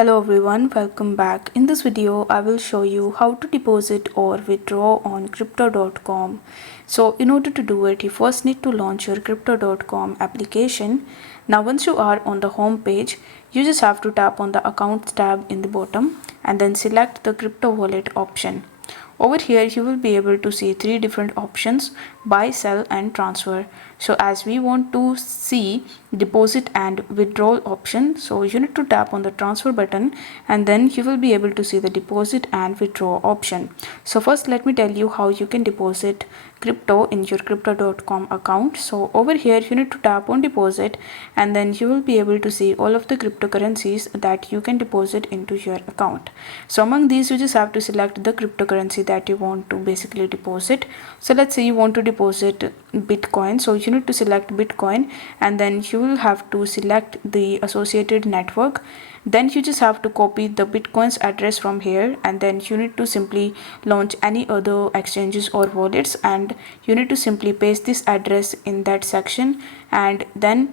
Hello everyone, welcome back. In this video, I will show you how to deposit or withdraw on crypto.com. So in order to do it, you first need to launch your crypto.com application. Now once you are on the home page, you just have to tap on the accounts tab in the bottom and then select the crypto wallet option. Over here you will be able to see three different options: buy, sell and transfer. So as we want to see deposit and withdrawal option, so you need to tap on the transfer button and then you will be able to see the deposit and withdraw option. So first let me tell you how you can deposit crypto in your crypto.com account. So over here you need to tap on deposit and then you will be able to see all of the cryptocurrencies that you can deposit into your account. So among these you just have to select the cryptocurrency that you want to basically deposit. So let's say you want to deposit Bitcoin, so you need to select Bitcoin and then you will have to select the associated network. Then you just have to copy the Bitcoin's address from here and then you need to simply launch any other exchanges or wallets and you need to simply paste this address in that section and then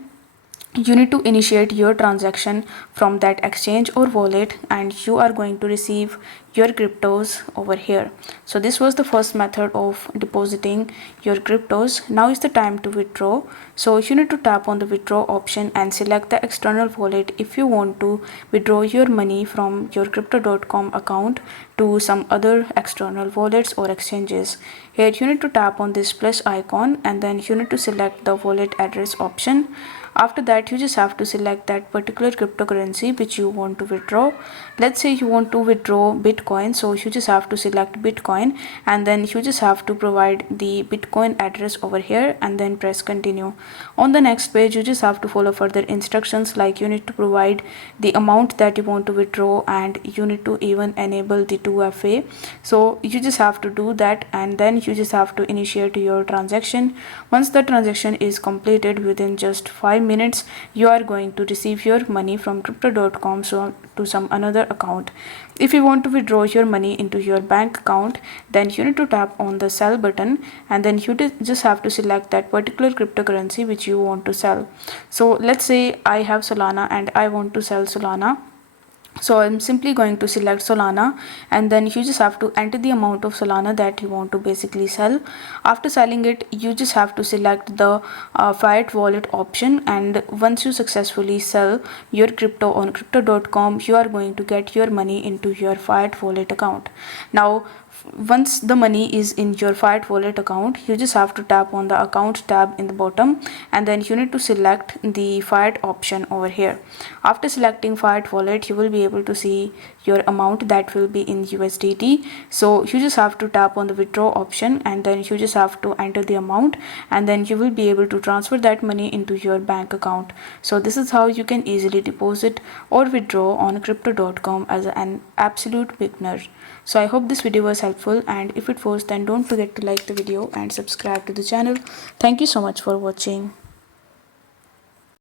you need to initiate your transaction from that exchange or wallet and you are going to receive your cryptos over here. So this was the first method of depositing your cryptos. Now is the time to withdraw. So you need to tap on the withdraw option and select the external wallet if you want to withdraw your money from your crypto.com account to some other external wallets or exchanges. Here you need to tap on this plus icon and then you need to select the wallet address option. After that you just have to select that particular cryptocurrency which you want to withdraw. Let's say you want to withdraw Bitcoin, so you just have to select Bitcoin and then you just have to provide the Bitcoin address over here and then press continue. On the next page you just have to follow further instructions, like you need to provide the amount that you want to withdraw and you need to even enable the 2FA. So you just have to do that and then you just have to initiate your transaction. Once the transaction is completed within just 5 minutes, you are going to receive your money from crypto.com to some another account. If you want to withdraw your money into your bank account, then you need to tap on the sell button and then you just have to select that particular cryptocurrency which you want to sell. So let's say I have Solana and I want to sell Solana. So I'm simply going to select Solana and then you just have to enter the amount of Solana that you want to basically sell. After selling it, you just have to select the fiat wallet option, and once you successfully sell your crypto on crypto.com, you are going to get your money into your fiat wallet account. Now once the money is in your fiat wallet account, you just have to tap on the account tab in the bottom and then you need to select the fiat option over here. After selecting fiat wallet, you will be able to see your amount that will be in USDT. So you just have to tap on the withdraw option and then you just have to enter the amount and then you will be able to transfer that money into your bank account. So this is how you can easily deposit or withdraw on crypto.com as an absolute beginner. So I hope this video was helpful, and if it was, then don't forget to like the video and subscribe to the channel. Thank you so much for watching.